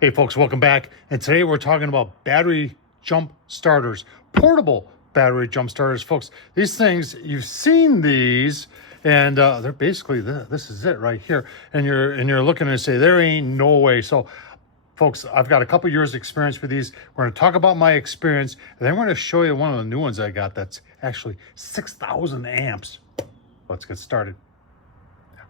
Hey folks, welcome back. And today we're talking about battery jump starters, portable battery jump starters. Folks, these things, you've seen these, and they're basically, this is it right here. And you're looking and say, there ain't no way. So folks, I've got a couple years experience with these. We're gonna talk about my experience, and then we're gonna show you one of the new ones I got that's actually 6,000 amps. Let's get started.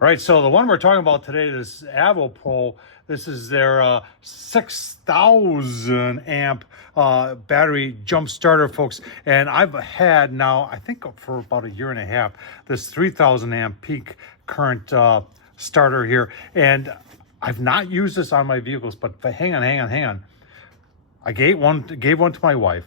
All right, so the one we're talking about today is AVAPOW. This is their 6,000 amp battery jump starter, folks. And I've had now, I think for about a year and a half, this 3,000 amp peak current starter here. And I've not used this on my vehicles, but hang on. I gave one to my wife,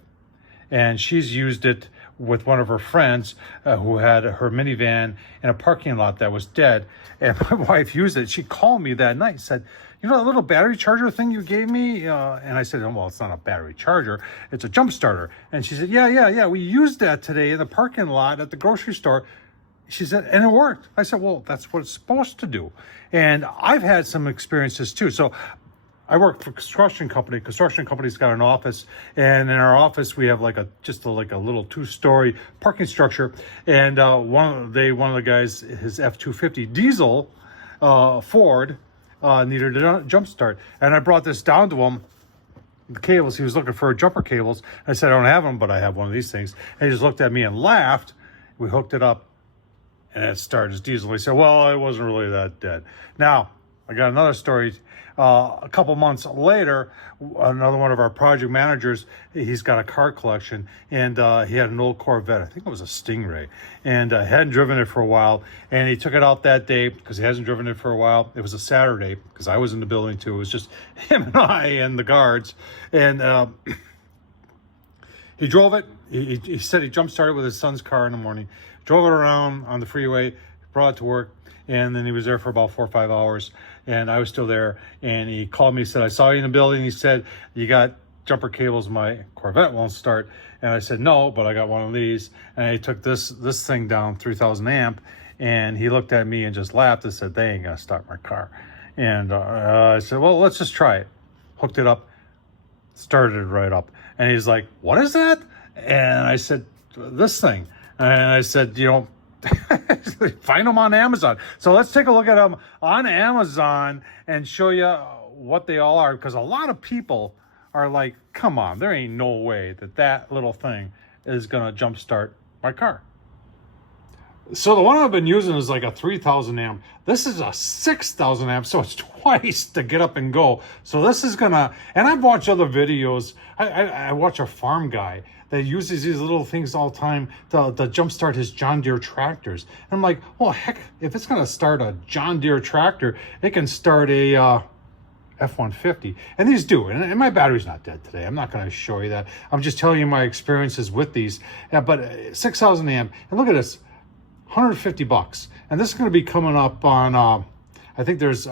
and she's used it with one of her friends who had her minivan in a parking lot that was dead. And my wife used it. She called me that night and said, you know that little battery charger thing you gave me? And I said, oh, well, it's not a battery charger. It's a jump starter. And she said, yeah. We used that today in the parking lot at the grocery store. She said, and it worked. I said, well, that's what it's supposed to do. And I've had some experiences too. So I work for a construction company. Construction company's got an office, and in our office we have like a little 2-story parking structure. And one of the guys, his F-250 diesel Ford needed a jump start, and I brought this down to him. The cables, he was looking for jumper cables. I said, I don't have them, but I have one of these things. And he just looked at me and laughed. We hooked it up, and it started his diesel. He said, well, it wasn't really that dead. Now, I got another story. A couple months later, another one of our project managers, he's got a car collection, and he had an old Corvette. I think it was a Stingray, and hadn't driven it for a while. And he took it out that day because he hasn't driven it for a while. It was a Saturday because I was in the building too. It was just him and I and the guards. And he drove it. He said he jump started with his son's car in the morning, drove it around on the freeway, brought it to work. And then he was there for about 4 or 5 hours, and I was still there. And he called me, he said, I saw you in the building. He said, you got jumper cables, my Corvette won't start. And I said, no, but I got one of these. And he took this thing down, 3,000 amp, and he looked at me and just laughed and said, they ain't gonna start my car. And I said, well, let's just try it. Hooked it up, started it right up. And he's like, what is that? And I said, this thing. And I said, you know, find them on Amazon. So let's take a look at them on Amazon and show you what they all are, because a lot of people are like, come on, there ain't no way that little thing is gonna jumpstart my car. So the one I've been using is like a 3,000 amp. This is a 6,000 amp, so it's twice to get up and go. So this is gonna, and I've watched other videos. I watch a farm guy that uses these little things all the time to jumpstart his John Deere tractors. And I'm like, well, heck, if it's gonna start a John Deere tractor, it can start a F-150. And these do, and my battery's not dead today. I'm not gonna show you that. I'm just telling you my experiences with these. But 6,000 amp, and look at this, 150 bucks. And this is gonna be coming up on, I think there's,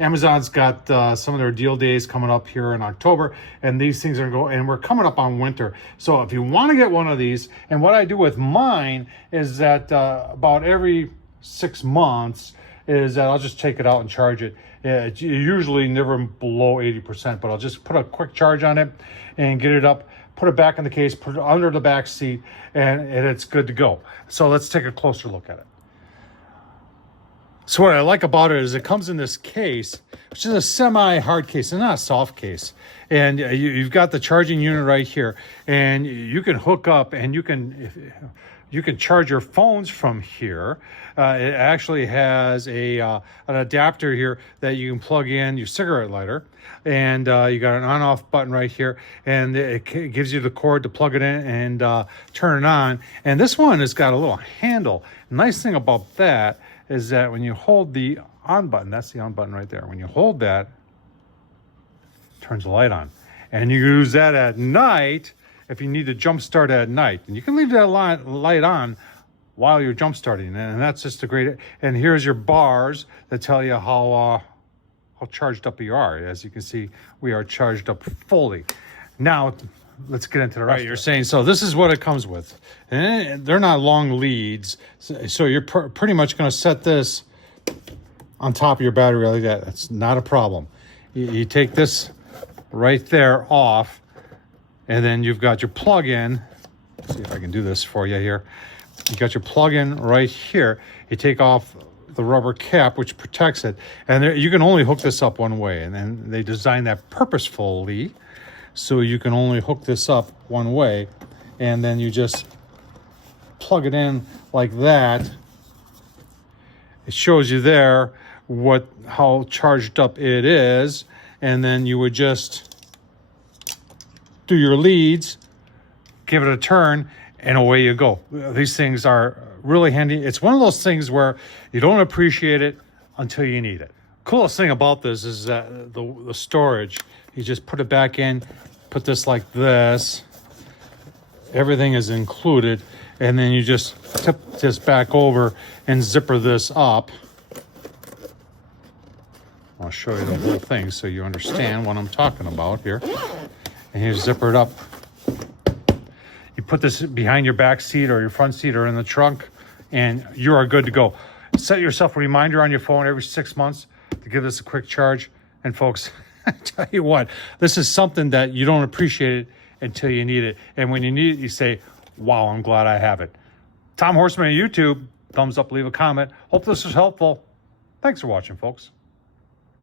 Amazon's got some of their deal days coming up here in October, and these things are going, and we're coming up on winter. So if you want to get one of these, and what I do with mine is that about every 6 months is that I'll just take it out and charge it. It's usually never below 80%, but I'll just put a quick charge on it and get it up, put it back in the case, put it under the back seat, and it's good to go. So let's take a closer look at it. So what I like about it is it comes in this case, which is a semi-hard case, and not a soft case. And you've got the charging unit right here, and you can hook up, and you can charge your phones from here. It actually has an adapter here that you can plug in your cigarette lighter, and you got an on-off button right here, and it gives you the cord to plug it in and turn it on. And this one has got a little handle. The nice thing about that is that when you hold the on button, that's the on button right there. When you hold that, it turns the light on. And you use that at night if you need to jump start at night. And you can leave that light on while you're jump starting. And that's just a great, and here's your bars that tell you how charged up you are. As you can see, we are charged up fully. Now, let's get into the rest. Right, you're saying, so this is what it comes with. And they're not long leads. So you're pretty much going to set this on top of your battery like that. That's not a problem. You take this right there off. And then you've got your plug-in. See if I can do this for you here. You got your plug-in right here. You take off the rubber cap, which protects it. And there, you can only hook this up one way. And then they designed that purposefully, so you can only hook this up one way. And then you just plug it in like that. It shows you there how charged up it is. And then you would just do your leads, give it a turn, and away you go. These things are really handy. It's one of those things where you don't appreciate it until you need it. Coolest thing about this is that the storage. You just put it back in, put this like this. Everything is included. And then you just tip this back over and zipper this up. I'll show you the whole thing so you understand what I'm talking about here. And you zipper it up. You put this behind your back seat or your front seat or in the trunk, and you are good to go. Set yourself a reminder on your phone every 6 months to give this a quick charge. And folks, I tell you what, this is something that you don't appreciate it until you need it. And when you need it, you say, wow, I'm glad I have it. Tom Horsman on YouTube. Thumbs up, leave a comment. Hope this was helpful. Thanks for watching, folks.